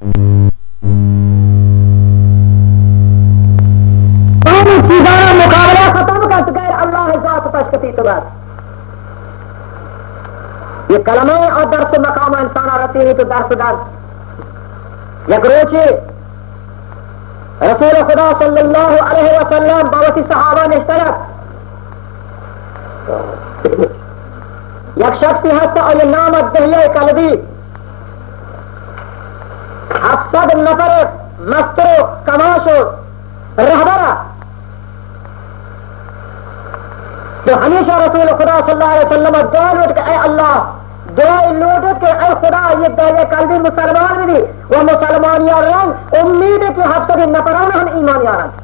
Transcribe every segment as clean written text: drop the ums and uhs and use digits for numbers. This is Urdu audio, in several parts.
مقابلہ ختم کر چکا ہے اللہ ذات پشکتی تو بس یہ کلمہ اور درس مقام انسان رہتی نہیں تو درس یک روچے رسول خدا صلی اللہ علیہ وسلم باوتی صحابہ نشترک یک شخصی ہستا اور یہ نام دہیہ قلبی 700 نفر مستر کماش رہبرہ تو ہمیشہ رسول خدا صلی اللہ علیہ وسلم دعا لوٹ کے اے اللہ دعا لوٹ کے اے خدا یہ دہیہ قلبی مسلمان بھی وہ مسلمان یاران امید ہے کہ 700 نفران ہم ایمان یاران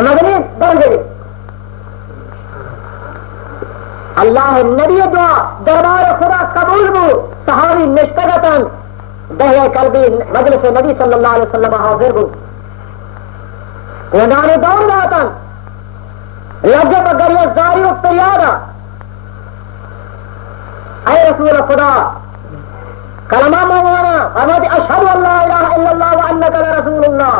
مدنی بن گئی اللہ نبی دعا دربار خدا قبول بو صحابی نشتگتن دہیہ قلبی مجلس نبی صلی اللہ علیہ وسلم حاضر بو ونانے دور داتن لجب اگر یہ زاری و فریادہ اے رسول خدا کلمہ موانا فرماتے اشہد ان لا الہ الا اللہ وانک لرسول اللہ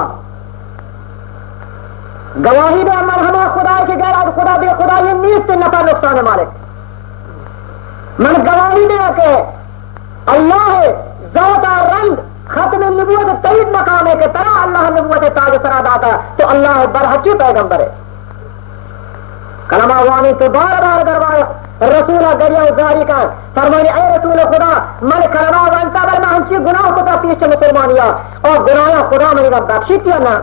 گواہی دے مرحبا خدا کے غیر از خدا بے خدا یہ نیست نفع نقصان مالک من گواہی دے کہ اللہ ذات رنگ ختم نبوت تیت مقام ہے کہ ترا اللہ نبوت تاج سرا داتا تو اللہ برحقی پیغمبر ہے کلمہ وانی تو بار بار دربار رسول گریہ زاری کا فرمانی اے رسول خدا من کلمہ وانتا بر میں ہمچی گناہ کتا پیش مسلمانیا اور گناہ خدا منی رب بخشی کیا نا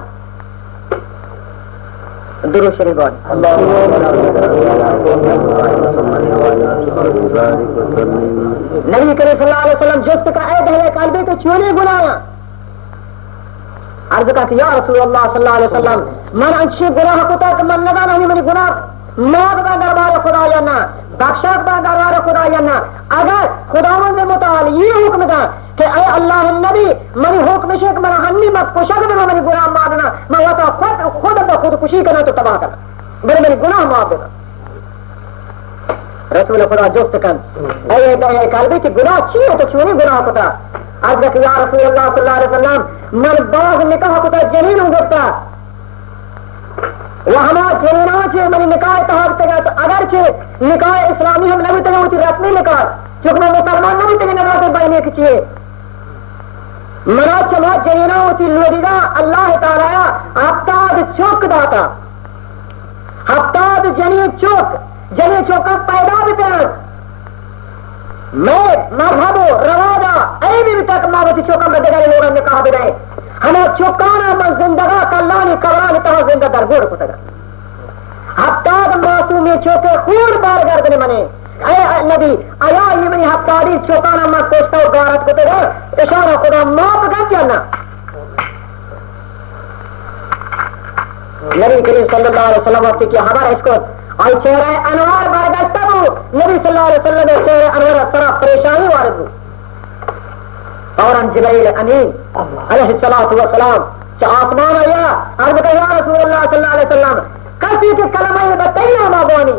درود شریف بول نبی کریم صلی اللہ علیہ وسلم جس کا اے دہلے قلبی تو چھونے گناہ عرض کا کہ یا رسول اللہ صلی اللہ علیہ وسلم من انشی گناہ کتا کہ من ندان ہمیں منی گناہ موت کا دربار خدا یا نہ بخشت کا دربار خدا یا نہ اگر خداوند متعال یہ حکم دا کہ اے اللہ النبی منی حکم شک من ہنی مت کشک میں منی گناہ مادنا میں ہوتا خود خود کشی کرنا تو تباہ کرنا میرے منی گناہ معاف دینا رسول خدا جست کن اے قلبی کی گناہ چیئے تو چونی گناہ کتا آج کہ یا رسول اللہ صلی اللہ علیہ وسلم من باغ نکاح کتا جنین ہوں گفتا وہ ہمارا جنینا چھے منی نکاح اتحاد تگا تو اگر چھے نکاح اسلامی ہم نبی تگا ہوتی رسمی نکاح چونکہ میں مسلمان نبی تگا نبی بائنے کی چھے منا چما جنینا ہوتی لوڑیگا اللہ تعالیٰ ہفتاد چوک داتا ہفتاد جنی چوک کا پیدا بھی کرن میں مذہب رواجہ اے بھی تک ماوتی چوکا میں دگائی لوگا نکاح بھی رہے ہمیں چوکانا من زندگا کلانی قرآن تاہ زندہ درگور کو تگا ہفتاد معصومی چوکے خور بار گردنے منے اے نبی آیا یہ منی ہفتادی چوکانا من سوچتا ہو غارت کو تگا اشارہ خدا موت گا جانا نبی کریم صلی اللہ علیہ وسلم وقتی کی ہمارا اس کو اور چہرہ انوار بارگشتا ہو نبی صلی اللہ علیہ وسلم چہرہ انوار طرح پریشانی وارد ہو فوراً جبرائیل امین علیہ السلام چا آسمان آیا عرض کہ یا رسول اللہ صلی اللہ علیہ وسلم کسی کے کلمہ بتائینا مابانی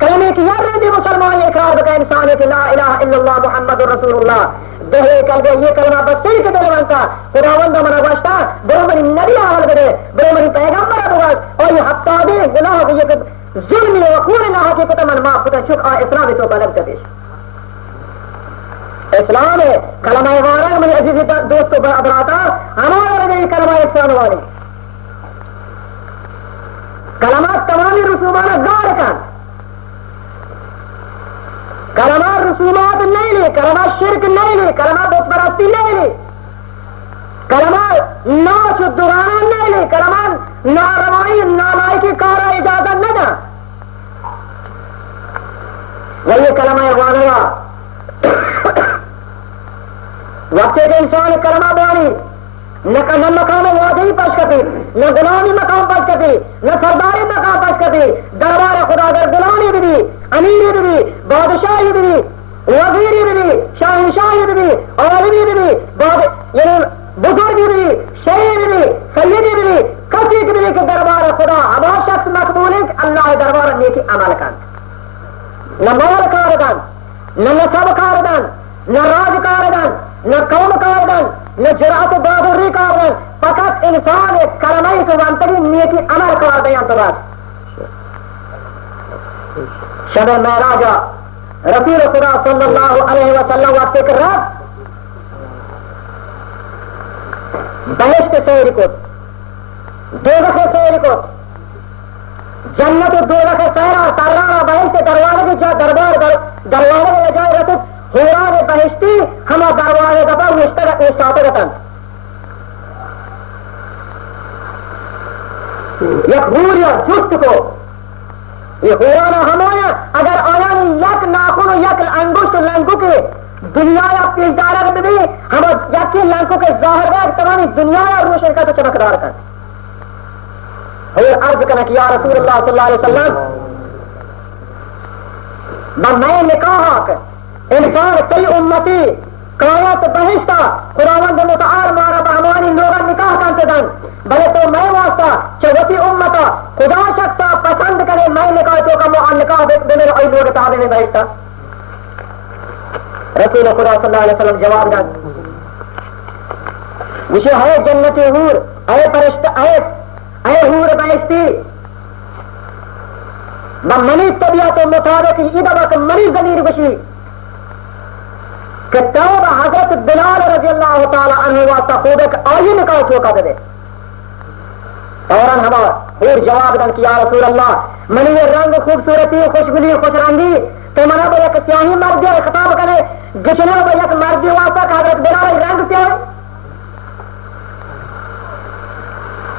کلمہ کی یاد رہتی مسلمان اقرار بکا انسان ہے کہ لا الہ الا اللہ محمد رسول اللہ دہے کلمہ یہ کلمہ بچے کے دل بنتا خداوند منا گوشتا برو منی نبی آول کرے برو منی پیغمبر آول اور یہ ہفتادی گناہ کو یہ ظلمی وقور نہ ہو کے پتہ من معاف پتہ چک اسلامی تو طلب کا پیش اسلام ہے کلمہ وارا میرے عزیز دوست کو براتا ہمارے رہے کلمہ احسان والے کلمہ تمامی رسومات گار کن کلمہ رسومات نہیں لے کلمہ شرک نہیں لے کلمہ بت پرستی نہیں لے کلمہ ناچ دورانہ نہیں لے کلمہ ناروائی نالائی کی کارا اجازت نہ دا وہی کلمہ وارا وقت کے انسان کلمہ بانی نہ مقام واجبی پاش کرتی نہ غلامی مقام پاش کرتی نہ سرداری مقام پاش کرتی دربار خدا در غلامی بھی امیری بھی بادشاہی بھی وزیری بھی شاہنشاہی بھی عالمی بھی یعنی بزرگی بھی شہید بھی سیدی بھی کسی بھی کہ دربار خدا ہمارا شخص مقبول ہے اللہ دربار نیکی عمل کن نہ مال کاردن نہ نسب کاردن نہ راج کاردن نہ قوم کاردن کارن نہ جرأت بہادری کارن فقط انسان کلمہ کو وانتگی نیتی عمل کار دیاں تو بس شب معراج رسول خدا صلی اللہ علیہ وسلم وقت ایک رات بہشت سیر کو دوزخ سیر کو جنت دوزخ سیرا سرارا بہشت دروازے کی جا دروازے میں جائے رسول حوران بہشتی ہما دروازے دبا اشتاطگتن یک حور یا جست کو یہ حورانا ہمایا اگر آیان یک ناخن و یک انگشت لنگو کے دنیا یا پیش دارہ بھی ہم یکی لنگو کے ظاہر ہے تمامی دنیا یا روشن کا تو چمکدار کر اور عرض کرنا کہ یا رسول اللہ صلی اللہ علیہ وسلم میں نکاح انسان کئی امتی کایت بہشتا خداوند متعال مارا بہمانی لوگا نکاح کرتے دن بلے تو میں واسطہ چوتی امتا خدا شخصا پسند کرے میں نکاح تو کا نکاح بے میرے اوی لوگ تابے میں بہشتا رسول خدا صلی اللہ علیہ وسلم جواب دن وشے ہے جنتی حور اے پرشت اے حور بہشتی منی طبیعت و مطابق ادھا وقت منی ضمیر بشی کہ توب حضرت بلال رضی اللہ تعالی عنہ واسطہ خود ایک آئی نکاح چوکا دے فوراً ہما حور جواب دن کہ یا رسول اللہ منی یہ رنگ خوبصورتی خوشگلی خوش رنگی تو منا با یک سیاہی مرد ہے خطاب کرے گچنے با یک مردی واسطہ کہ حضرت بلال رنگ سیاہ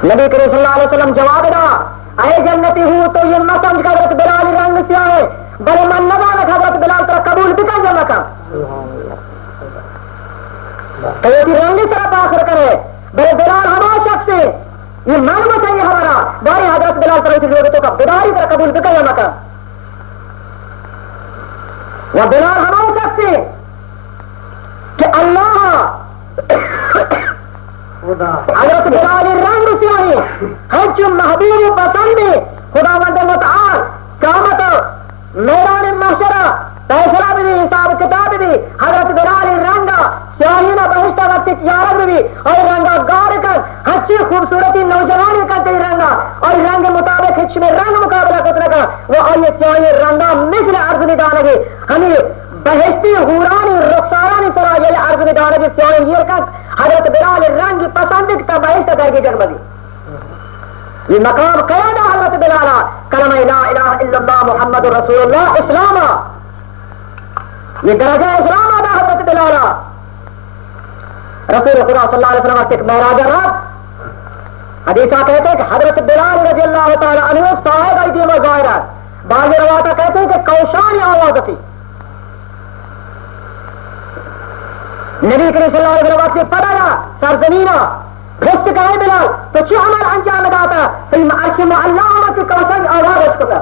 نبی کریم صلی اللہ علیہ وسلم جواب دا اے جنتی ہوں تو یہ نہ سمجھ کر حضرت بلال رنگ سیاہ ہے بلے من نہ جانا حضرت بلال ترہ قبول بھی کر جانا کا تو یہ رنگی طرف آخر کرے بلے بلال ہمارا شخص ہے یہ معلوم چاہیے ہمارا بھائی حضرت بلال طرح لوگ تو بلال طرح قبول بھی کر جانا کا وہ بلال ہمارا شخص ہے کہ اللہ حضرت بلال رنگ سیاہی ہر جو محبوب پسند خداوند متعال قیامت میدان محشرہ فیصلہ بھی حساب کتاب بھی حضرت بلال رنگا سیاہی نہ بہشتہ وقت تجارت بھی اور رنگا گار کر اچھی خوبصورتی نوجوانی کرتے رنگا اور رنگ مطابق ہچ میں رنگ مقابلہ کتنے کا وہ آئیے سیاہی رنگا مثل عرض نگاہ لگے ہمیں بہشتی حورانی رخسارانی طرح یہ عرض نگاہ لگے سیاہی یہ کر حضرت بلال رنگ پسند کا بہشتہ کر کے جگمگی یہ مقام قیادہ حضرت بلالا کلمہ لا الہ الا اللہ محمد رسول اللہ اسلاما یہ درجہ اسلام آدھا حضرت بلالا رسول خدا صلی اللہ علیہ وسلم ایک معراج رات حدیثہ کہتے ہیں کہ حضرت بلال رضی اللہ تعالی عنہ صاحب ایدی مظاہرہ بعض روایتہ کہتے ہیں کہ کوشانی آواز تھی نبی کریم صلی اللہ علیہ وسلم سے پڑھایا سرزمینہ رست کرے بلال تو چی عمل انجام داتا فیم عرش معلومہ کی کوشانی آواز اس کو تھا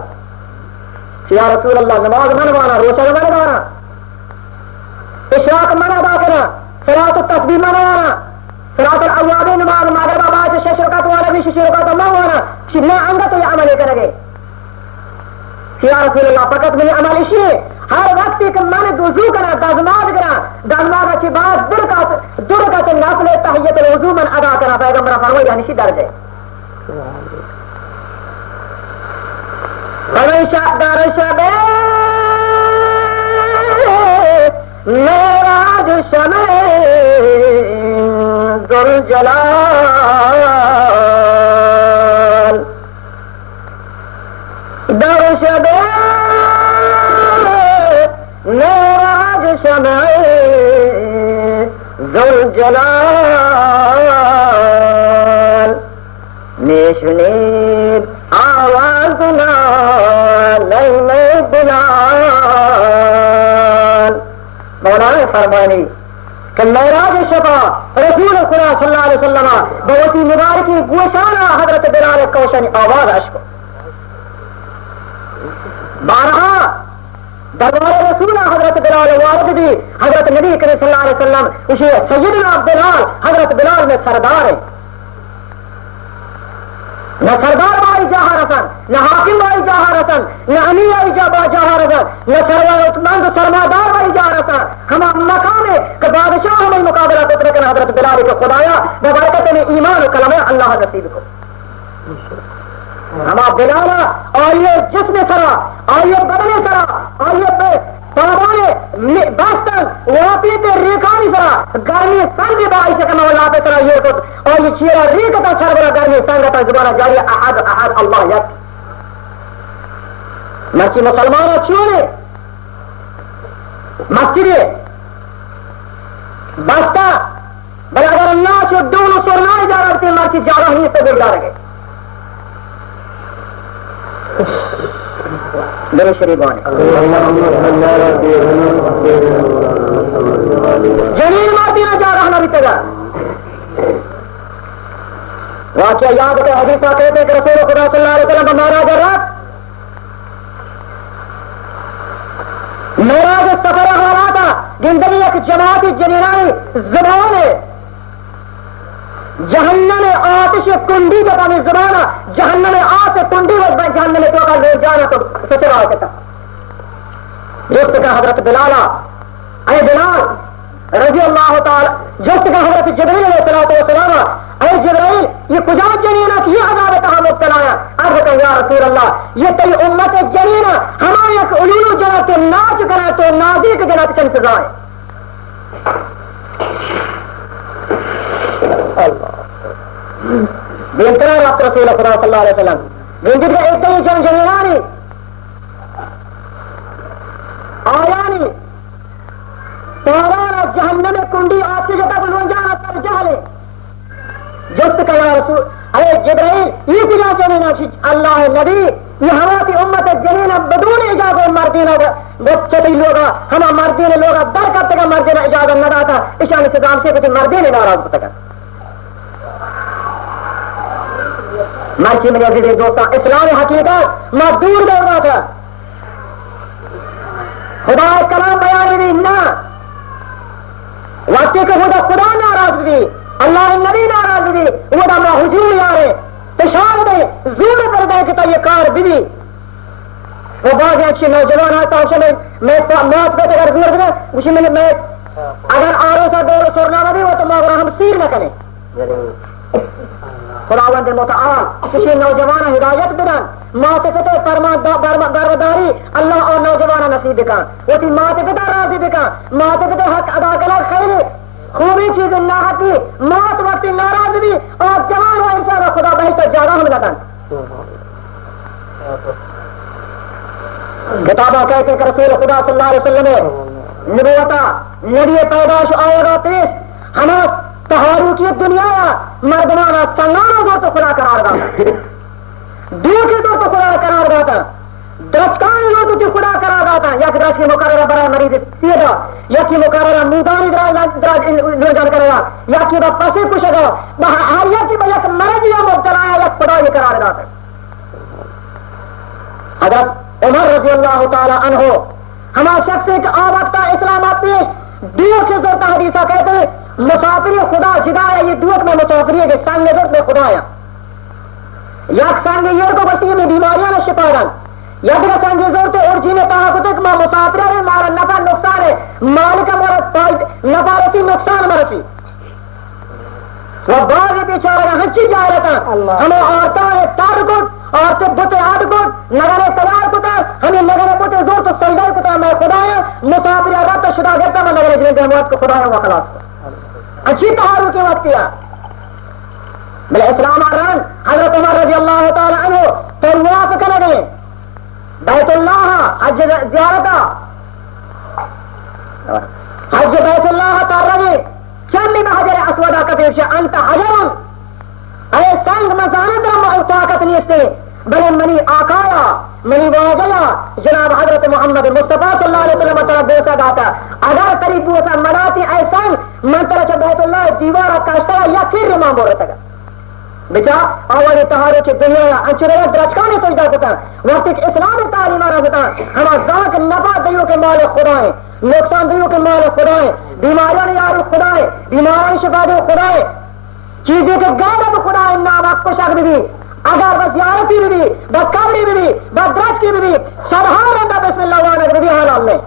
یا رسول اللہ نماز منوانا روشہ منوانا اشراق منع ادا کرنا صلاۃ التسبیح منوانا صلاۃ الاوابین نماز مغرب آباد شش رکعت والا بھی شش رکعت منوانا شبنا آنگا تو یہ عمل کرے گے یا رسول اللہ فقط میں عمل اسی ہے ہر وقت ایک من وضو کرنا دازماغ کے بعد درکت نفل تحیت الوضو من ادا کرنا پیغمبر فرمائے یعنی اسی درجہ در شب معراج شمع ذوالجلال در شب معراج شمع ذوالجلال میشنید آواز نالین بلال مولانا فرمانی کہ معراج شفا رسول خدا صلی اللہ علیہ وسلم بہتی مبارکی گوشانا حضرت بلال کوشانی آواز عشق بارہا دربار رسول حضرت بلال وارد بھی حضرت نبی کریم صلی اللہ علیہ وسلم اسے سیدنا بلال حضرت بلال میں سردار ہے نہ سردار بائی جہاں رسن نہ حاکم بائی جہاں رسن نہ امیر بائی جہاں رسن نہ سرمند سرمادار بائی جہاں رسن ہم مقام ہے کہ بادشاہ ہمیں مقابلہ کو ترکن حضرت دعائے کہ خدایا ببرکت میں ایمان و کلمہ اللہ نصیب کو ہما بلالا آئیے جسم سرا آئیے بدن سرا آئیے پاوانے باستن واپی تے ریکانی سرا گرمی سنگ بائی سے کما اللہ پہ سرا یہ کت آئیے چیرا ریکتا سر برا گرمی سنگتا زبانہ جاری احد احد اللہ یک مرچی مسلمان چیونے مسجد بستا بل اگر اللہ سے دونوں سرنائے جا رہے تھے مرچی جاگہ ہی سے گردہ رہے میرے شریفان جنین مارتی نہ جا رہا نبی تگا واقعہ یاد کہ حدیثہ کہتے کہ رسول خدا صلی اللہ علیہ وسلم مہاراج رات میراج سفر حالات زندگی ایک جماعتی جنینانی زبان ہے جہنم آتش کنڈی کا پانی زبان جہنم آت کنڈی و جہنم تو کا لے جانا تو سچرا ہوتا جس کا حضرت بلالا اے بلال رضی اللہ تعالی جس کا حضرت جبریل علیہ السلام اے جبریل یہ کجا جنینہ کی عذاب کہاں مبتلا ہے عرض کہ یا رسول اللہ یہ تی امت جنینہ ہمارے ایک علولو جنہ کے ناچ کرے تو نازی کے جنہ کے انتظار ہے بہترین رابط رسول خدا صلی اللہ علیہ وسلم زندگی کا ایک ہی جن جنینانی آیانی سارانا جہنم کنڈی آپ سے جتا بلون جانا تر جہلے جست کا یا رسول اے جبرائیل یہ کجا جنینا اللہ نبی یہ ہماری امت جنینا بدون اجازت مردینہ بچتی لوگا ہما مردین لوگا در کب تک مردینہ اجازت نہ داتا اشان صدام سے کچھ مردین ناراض تک مرچی میں عزیزی دوستا اسلام حقیقت میں دور دوڑنا تھا خدا کلام بیان بھی نہ واقعی کہ خدا ناراض بھی اللہ نبی ناراض بھی وہ دا ما حجوم یارے پیشاب دے زور پر دے کہ تو یہ کار بھی وہ بعض اچھی نوجوان آتا ہے میں موت پہ اگر زور دے اسی میں اگر آرو سا دور سورنا نہ بھی وہ تو ماغرہ ہم سیر نہ کریں خداوند متعال کسی نوجوان ہدایت بدن مات پتے فرمان برداری اللہ اور نوجوان نصیب کا وہ تھی مات پتا راضی بکا مات پتے حق ادا کلا خیر خوبی چیز نہ ہوتی موت وقت ناراض بھی اور جوان ہو انشاءاللہ خدا بہتر زیادہ ہم لگن کتابہ کہتے کہ رسول خدا صلی اللہ علیہ وسلم نبوتا نبی پیداش آئے گا پیش ہمیں تہارو کی دنیا مردمانا سنگانا دور تو خدا قرار داتا دور کی دور تو خدا قرار داتا درچکان لوگوں کی خدا قرار داتا یک درچ کی مقررہ برای مریض سیدھا یکی مقررہ مودانی دراج کرے گا یکی با پسی کشے گا ہر یکی با یک مرض یا مبتلا ہے یک خدا یہ قرار داتا حضرت عمر رضی اللہ تعالی عنہ ہمارا شخص ایک آبادتا اسلام پیش دور کے زور حدیثہ کہتے ہیں مسافری خدا جدا ہے یہ دوت میں مسافری ہے کہ سنگ دوت میں خدا ہے یک سنگ یہ کو بسی میں بیماریاں میں شفا دن یک سنگ زور تو اور جینے پاہا کو تک ماں مسافری ہے مارا نفع نقصان ہے مالک مارا نفع رسی نقصان مرسی وہ باغ بیچارہ ہنچی جائے رہتا ہمیں عورتوں نے تار کٹ عورتیں بتے آٹھ کٹ نگرے تیار کتا ہمیں نگرے بتے زور تو سجدہ کتا میں خدا ہے مسافری رات شدہ گرتا میں نگرے جنہیں جمعات کو خدا ہے وہ خلاص اچھی تہارو کے وقت کیا بلے اسلام آران حضرت عمر رضی اللہ تعالی عنہ طواف کرنے گئے بیت اللہ حج زیارتا حج بیت اللہ تعالی چند حجر اسودہ کتیب سے انت حجرون اے سنگ مزانت رم طاقت نیستے بلے منی آقایا منی واجیا جناب حضرت محمد مصطفیٰ صلی اللہ علیہ وسلم طرف بوسا داتا اگر قریب بوسا مراتی ایسا منتر چا بیت اللہ دیوارا کاشتا یا پھر رمان بول رہتا بچا آوالی تہارو چی دنیا انچرے درچکانے سجدہ کتا وقت ایک اسلام تعلیم آرہ کتا ہما ذاک نفع دیو کے مال خدا ہے نقصان دیو کے مال خدا ہے بیماریاں یارو خدا ہے بیماریاں شفا دیو خدا ہے چیزیں کے غیرت خدا ہے نام آپ کو شک بھی اگر بس زیارتی بھی بس قبری بھی بس درج کی بھی سبحان اللہ بسم اللہ وانا بھی حال میں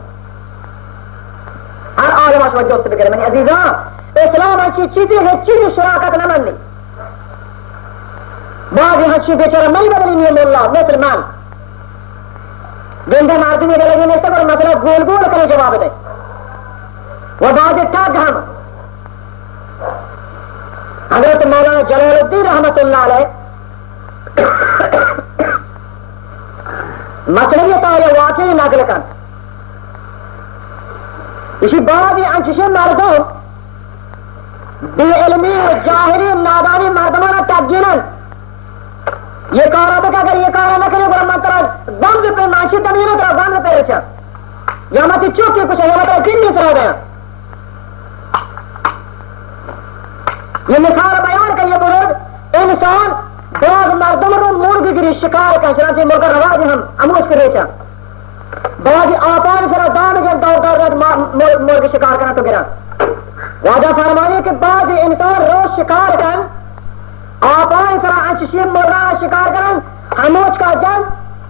ہر آدم آشوہ جو اس سے بکرے منی عزیزاں اسلام اچھی چیزیں ہے چیز شراکت نہ مننی بعض ہنچی بیچارہ نہیں بدلی نہیں مولا مسلمان گندے مردمی کے لگے نہیں سب مطلب گول گول کرے جواب دے وہ بعض ٹھاک ہم حضرت مولانا جلال الدین رحمت اللہ علیہ مسئلہ یہ تھا یہ واقعی نقل کر اسی بعد یہ انچشے مردوں بے علمی جاہری نادانی مردمانہ تاجینا یہ کارا بکا اگر یہ کارا نہ کرے برا منترا دم پہ مانشی تمہیں نہ دم پہ رچا یا مت چوک کے کچھ ہے یا مت دن نہیں سرا گیا یہ مثال بیان کریے بزرگ انسان بعض مردم رو مرغ گری شکار کا چنانچہ مرغ رواج ہم اموش کے ریچا بعض آپان سرا دان جب دور مرغ شکار کرنا تو گرا واجہ فرمانے کہ بعض انسان روز شکار کر آپان سرا انچشی مرغا شکار کرن ہموش کا جن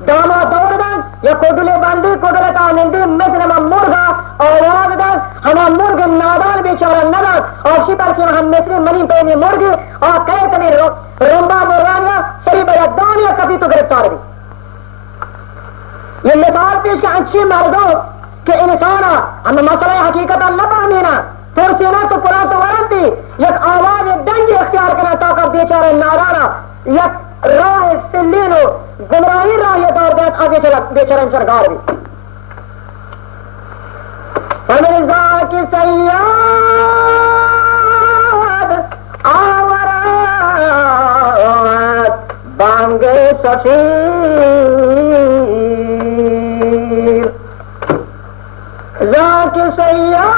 داما دور دن یا کوڈلے باندھی کوڈلے کا نندی مثل ہم مرغا آواز دن ہما مرغ نادان بیچارہ ندن اور شپر کی ہم مثل منی پہنی مرغ اور کہے تمہیں رمبا مرغانیا سری بیا دانیا کبھی تو گرفتار بھی یہ مثال پیش کہ اچھی مردوں کہ انسانا ہم مسئلہ حقیقت نہ پہمینا پرسینا تو قرآن تو ورنتی یک آواز دنگی اختیار کرنا تاکہ بیچارہ نادانا یک راہ سلین و گمراہی راہ یہ دور دیت آگے چلا بیچارہ سرگار بھی فمرزا کی سیاد آورات بانگ سفیر ذاک سیاد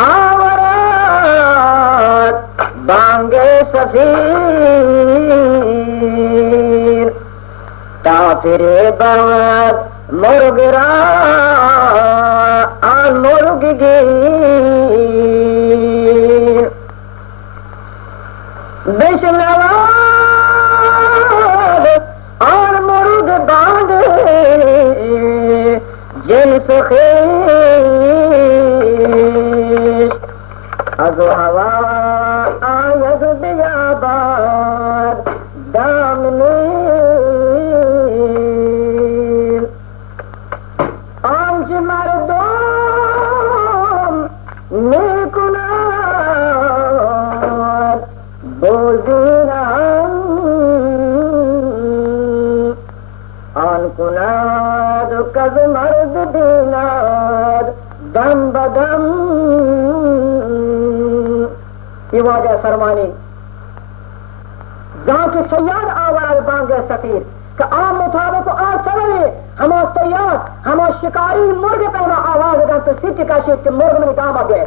آورات بانگ سفیر کافر باد مرغ را آن مرغ گیر بشنواد آن مرغ باند جنس خیش از ہوا آید بیاباد دامنی آنچ مردم نیکنان بوزینان آن کناد کز مرد دیناد دم بدم یہ واجہ فرمانی ذاک سیاد آواز بانگ سفیر کہ عام مطابق آج سوالے ہما سیاد ہما شکاری مرغ پہنا آواز دن تو سٹھ کا شیط کہ مرغ میں کام آگئے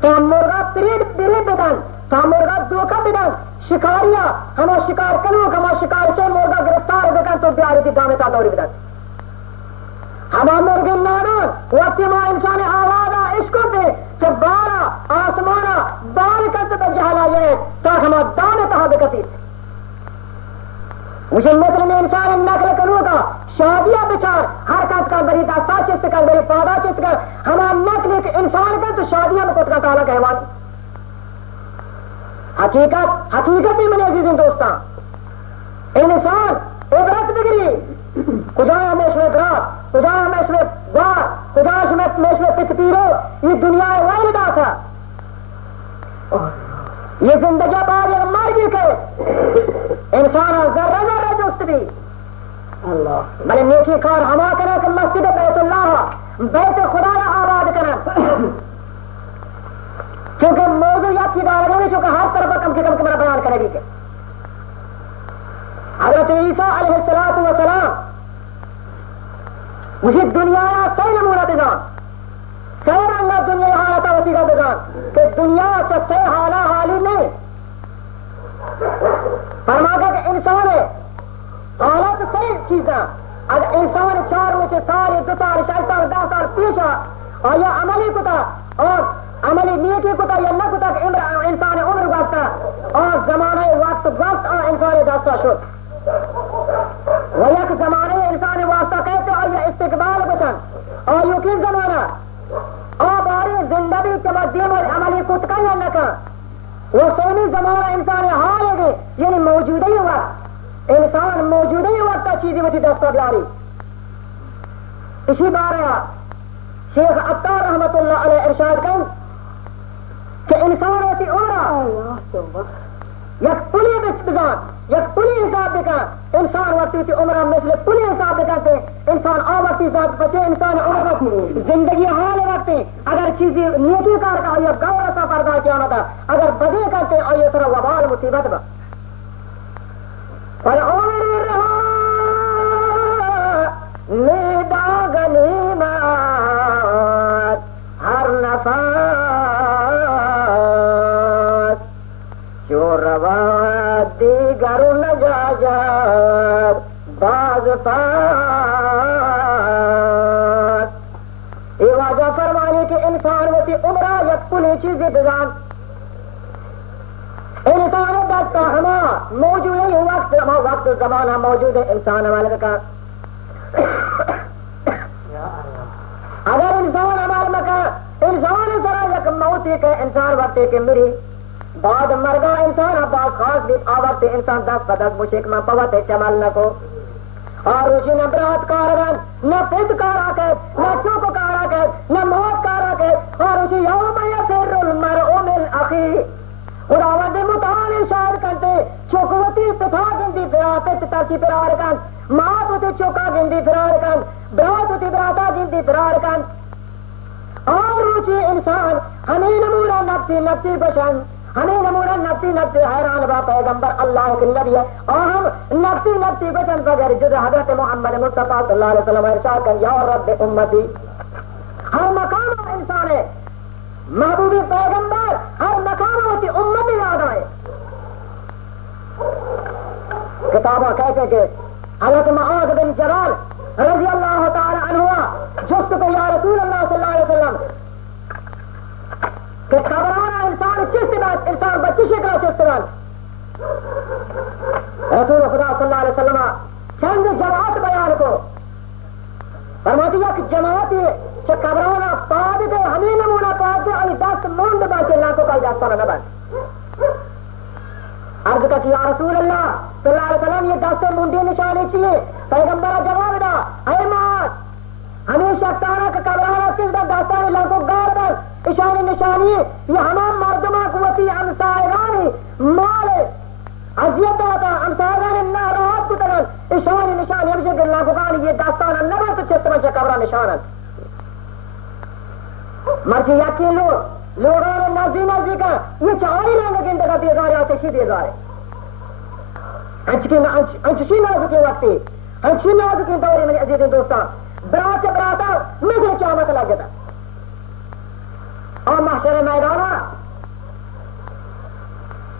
تا مرغا پریڈ بدن تا مرغا دوکا بدن شکاریا ہما شکار کنو ہما شکار سے مرغا گرفتار بدن تو بیاری کی دامتا دوری بدن ہما مرغ نانان وقتی ما انسان آوازا عشقو دے کہ بارا آسمانا بال کرتے تو جہلا جائے تاک ہما دامتا بکتی مجھے مثل میں انسان نقل کروں گا شادیہ بچار ہر کس کا بری دستا چست کر بری پادا چست کر ہما نقل ایک انسان کا تو شادیہ میں کچھ کا تعالیٰ کہوان حقیقت ہی میں عزیزیں دوستان انسان عبرت بگری خدا میں اس میں برات خدا میں اس میں بار خدا میں اس میں پتپیرو یہ دنیا والدہ تھا یہ زندگی بعد یہ مر گئی کہ انسان ذرہ ذرہ دوست بھی اللہ بلے نیکی کار ہما کرے کہ مسجد بیت اللہ بیت خدا یا آباد کرے چونکہ موضوع یا کی دار ہے چونکہ ہر طرف کم سے کم میرا بیان کرے گی کہ حضرت عیسیٰ علیہ السلام مجھے دنیا صحیح نمونہ دزان صحیح رنگا دنیا حالتا ہوتی کا دزان کہ دنیا سے صحیح حالا حالی نہیں فرماتا کہ انسان ہے حالات صحیح چیزیں اگر انسان 4 سے سال 2 سال 6 سال 10 سال پیشا اور یا عملی کتا اور عملی نیکی کتا یا نہ کتا کہ انسان عمر گزتا اور زمانہ وقت اور انسان دستا شد وہ یک زمانے انسان واسطہ کہتے اور یہ استقبال بچن اور یقین زمانہ اور باری زندگی تمدیم عملی کتکا یا نکا وہ سونی زمانہ انسان حال ہے یعنی موجودہ ہی وقت انسان موجودہ ہی وقت چیزیں ہوتی دستہ بیاری اسی بارے شیخ عطار رحمت اللہ علیہ ارشاد کریں کہ انسان ہوتی عمرہ یک پلی بزان یک پلی حساب بکا انسان وقتی ہوتی عمرہ مثل پلی حساب بکاتے انسان آوقتی ذات بچے انسان عمرہ زندگی حال وقتی اگر چیزی نیکی کار کا آئیے گورا سا پردہ کیا ہوتا اگر بدی کرتے آئیے سر وبال مصیبت با پر عمر رہا نیدا غنیمت ہر نفس جو روا دیگر نجاجت باز پاس یہ واجہ فرمانے کہ انسان ہوتی عمرہ یک پلی چیزی بزان انسان دستا ہما موجود ہے وقت زمانہ موجود ہے انسان ہمارے کا اگر انسان ہمارے مکان انسان ذرا یک موتی کہ انسان وقت کہ میری بعد مرگا انسان عباس خاص بھی آوقت انسان 10 مشک میں پوت چمل نہ کو اور اسی نہ برات کارگن نہ پت کارا کے نہ چوک کارا کے نہ موت کارا کے اور اسی یوم یفر المرء من اخی خداوند متعال ارشاد کرتے چوکوتی پتھا گندی برات تاکی فرار کن مات ہوتی چوکا گندی فرار کن برات ہوتی براتا گندی فرار کن اور اسی انسان ہمیں نمونہ نفسی نفسی بشن ہمیں نمونہ نفسی نفسی حیران با پیغمبر اللہ کے نبی ہے اور ہم نفسی نفسی بچن بغیر جز حضرت محمد مصطفیٰ صلی اللہ علیہ وسلم ارشاد کر یا رب امتی ہر مقام انسان ہے محبوبی پیغمبر ہر مقام ہوتی امت یاد آئے کتابہ کہتے کہ حضرت معاذ بن جبل رضی اللہ تعالی عنہ جست کو یا رسول اللہ صلی اللہ علیہ وسلم کہ خبرانا انسان چست بات انسان بچی شکرہ چست بات رسول خدا صلی اللہ علیہ وسلم چند جماعت بیان کو فرماتی ہے کہ جماعت کہ خبرانا پاد دے ہمیں نمونہ پاد دے اور 10 موند باچے اللہ کو کئی داستانہ نہ بن عرض کا کہ یا رسول اللہ صلی اللہ علیہ وسلم یہ 10 موندی نشانی چاہیے پیغمبرہ جواب دا اے مات ہمیشہ تارا کا خبرانا کس دا داستان اللہ کو گار بس اشانی نشانی یہ ہمام مردمہ قوتی امسائرانی مال عذیت ہوتا امسائرانی ناراحت کو طرح اشانی نشانی ہمشہ کہ اللہ کو کہانی یہ داستان اللہ تو چست میں شکبرہ نشانت مرچی یقین لوگوں نازی نازی کا یہ چاہی لیں گے انتقا دیزارے آتے شی دیزارے انچشی نازی کے وقتی انچشی نازی کے دوری میں عزیز دوستان برات سے براتا مجھے قیامت لگ جاتا اور محشر میدانہ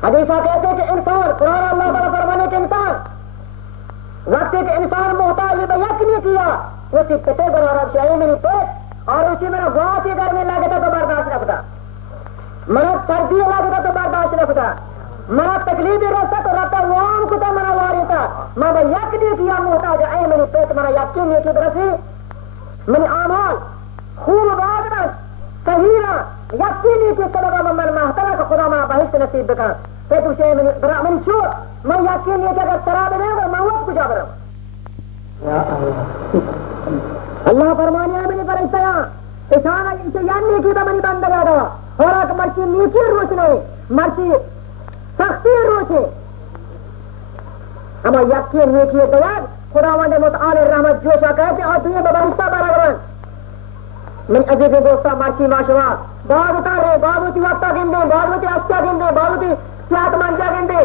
حدیثہ کہتے کہ انسان قرآن اللہ تعالیٰ فرمانے کے انسان وقت کہ انسان محتاج بیک نہیں کیا اسی پتے بنا رہا چاہیے میری پیٹ اور اسی میرا بہت ہی گرمی لگتا تو برداشت رکھتا میرا سردی لگتا تو برداشت رکھتا میرا تکلیف رکھتا تو رکھتا وام کو تو میرا واری تھا میں یک نہیں کیا محتاج اے میری پیٹ میرا یقین نہیں کی برسی میری اعمال خوب بادت صحیح یقین نہیں کی سبب من محترہ کا خدا میں بہشت نصیب بکا کہ تجھے من شو میں یقین نہیں کہ اگر شراب نہیں ہوگا میں وقت کجا برم اللہ فرمانے میں نہیں فرشتہ اشارہ اسے یعنی کی تو منی بند گیا تھا اور آکھ مرچی نیچی روچ نہیں مرچی سختی روچ ہے اما یقین نہیں کی تو یاد خداوند متعال رحمت جوشا کہتے اور تیئے ببرشتہ برگرن من عزیز دوستا مرچی ماشوا بعض اتارے بعض ہوتی وقتا گندے بعض ہوتی اشتا گندے بعض ہوتی سیات منجا گندے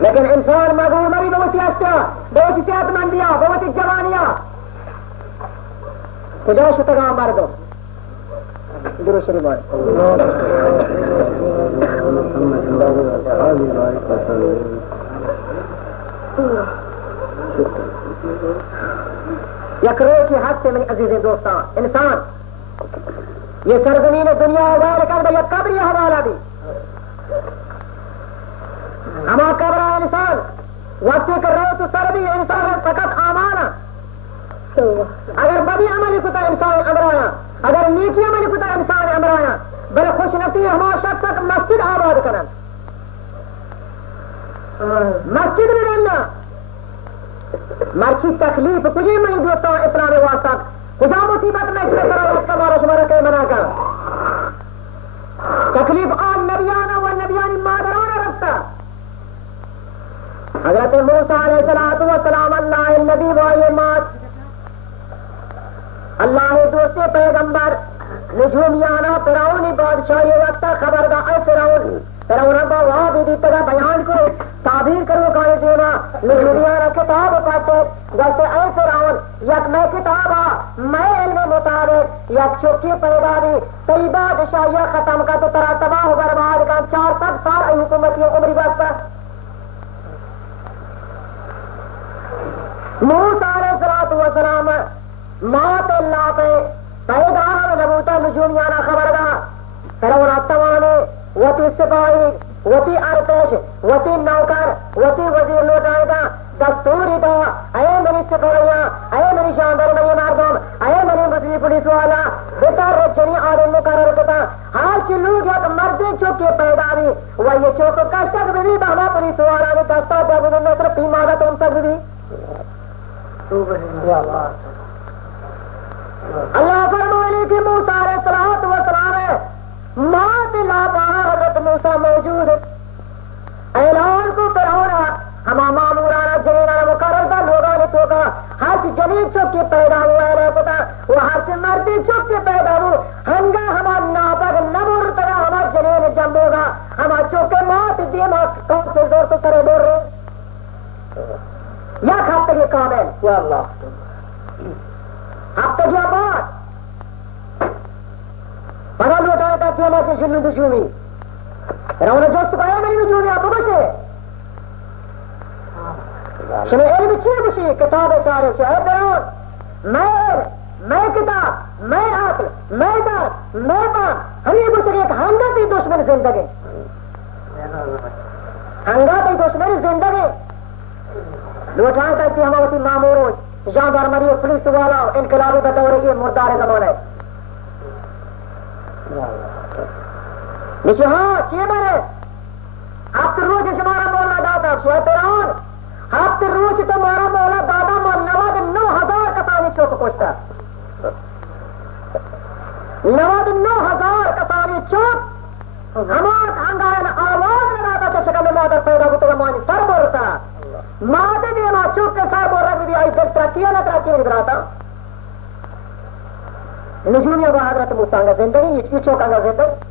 لیکن انسان مغور مری بہت اشتا بہت سیات مندیا بہت جوانیا خدا شتگاہ مردو درو شریف یک روح کی حد سے میری عزیز دوستان انسان یہ سرزمین دنیا حوالے کر دے یا قبری حوالہ دی ہما قبرہ انسان وقتی کر رہے تو سر بھی انسان فقط آمانا اگر بدی عملی کتا انسان امرانا اگر نیکی عملی کتا انسان آیا بڑے خوش نصیب ہمارا شخص تک مسجد آباد کرنا مسجد میں رہنا مرچی تکلیف تجھے میں دوستوں اسلام واسطہ خدا مصیبت میں اس طرح اس کا مارا شمارا کہ منا کر تکلیف آن نبیانہ و نبیانی مادرانہ رکھتا حضرت موسیٰ علیہ السلام اللہ النبی وائمات اللہ دوسرے پیغمبر نجومیانہ فرعونی بادشاہی وقت خبردار اے فرعون کا وہاں بھی طرح بیان کرو تعبیر کرو گائے دینا نجومیانہ کتاب پڑھتے جیسے اے فرعون یک میں کتاب میں علم مطابق یک چوکی پیدا دی تئی بادشاہیہ ختم کا تو طرح تباہ و برباد کا 400 سال حکومتی عمری وقت موسیٰ علیہ السلام موت اللہ پہ پیدار نبوتا نجومیانہ خبردہ فرعون تمامی وتی سپاہی وتی ارتش وتی نوکر وتی وزیر لوٹائے گا دستوری دا اے میری سپاہیاں اے میری جانداروں میں مردم اے میری وزیر پولیس والا بہتر رجنی آدم مقرر کتا ہر کی لوگ یک مردی چوکی پیدا بھی وہ یہ چوک کشتک بھی بہما پولیس والا بھی دستا جب انہوں نے صرف پیمانا تم تک بھی اللہ فرمانے کی موسیٰ علیہ السلام ہے موت لا پاہا حضرت موسیٰ موجود اعلان کو فرعون ہما معمورانا جنینانا مقرر دا لوگانے توکا ہر چی جنین چوکی پیدا ہوا ہے پتا وہ ہر چی مردی چوکی پیدا ہو ہنگا ہما ناپک نمور تگا ہما جنین جنب ہوگا ہما چوکے موت دیما کون سے زور تو کرے دور رہے یا کھاتے یہ کامل یا اللہ اب تک یہ بات بڑا لوٹایا تھا کیوں سے جنو دشومی رونا جوست پایا میری نجومی آپ بچے شنو علم چیئے بشی کتاب سارے سے اے درون میں کتاب میں عقل میں دار میں بات ہمیں بچے ایک ہنگا تی دشمن زندگی ہنگا تی دشمن زندگی لوٹایا تھا کہ ہمارتی معموروں جاندارمری اور پولیس والا انقلابی بطور یہ مردار زمان ہے لیکن ہاں چیئے بارے ہفتے روز شمارا مولا دادا شیطران ہفتے روز تمہارا مولا دادا مار 99,000 کسانی چوک پوچھتا 99,000 کسانی چوک ہمارا ہنگائن آواز لگاتا تو شکل مادر پیدا ہوتا مانی سر بولتا مادر بھی ہمارا چوک کے سر بول رہا بھی آئی دل ترکیہ نہ ترکیہ نہیں براتا نجومی ابا حضرت موسیٰ کا زندگی یہ چوکا کا زندگی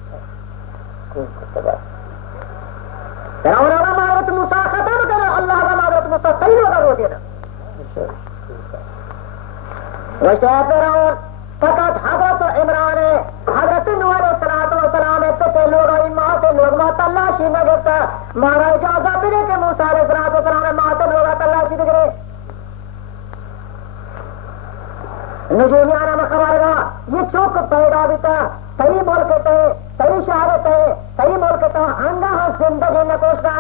فرعون ابا حضرت موسیٰ ختم کرنا اللہ ابا حضرت موسیٰ صحیح ہوگا رو دینا ویسے فرعون فقط حضرت عمران ہے حضرت نوح علیہ السلام ہے تو لوگ آئی ماں سے لوگ ماں تلاشی نہ کرتا مارا اجازت ملے کہ موسیٰ علیہ السلام ہے ماں سے لوگ تلاشی نہ کرے نجومیانہ میں خبر گا یہ چوک پیدا بھی تھا صحیح ملک تھے صحیح شہر تھے صحیح ملک تھا ہنگا زندگی نہ کوشتا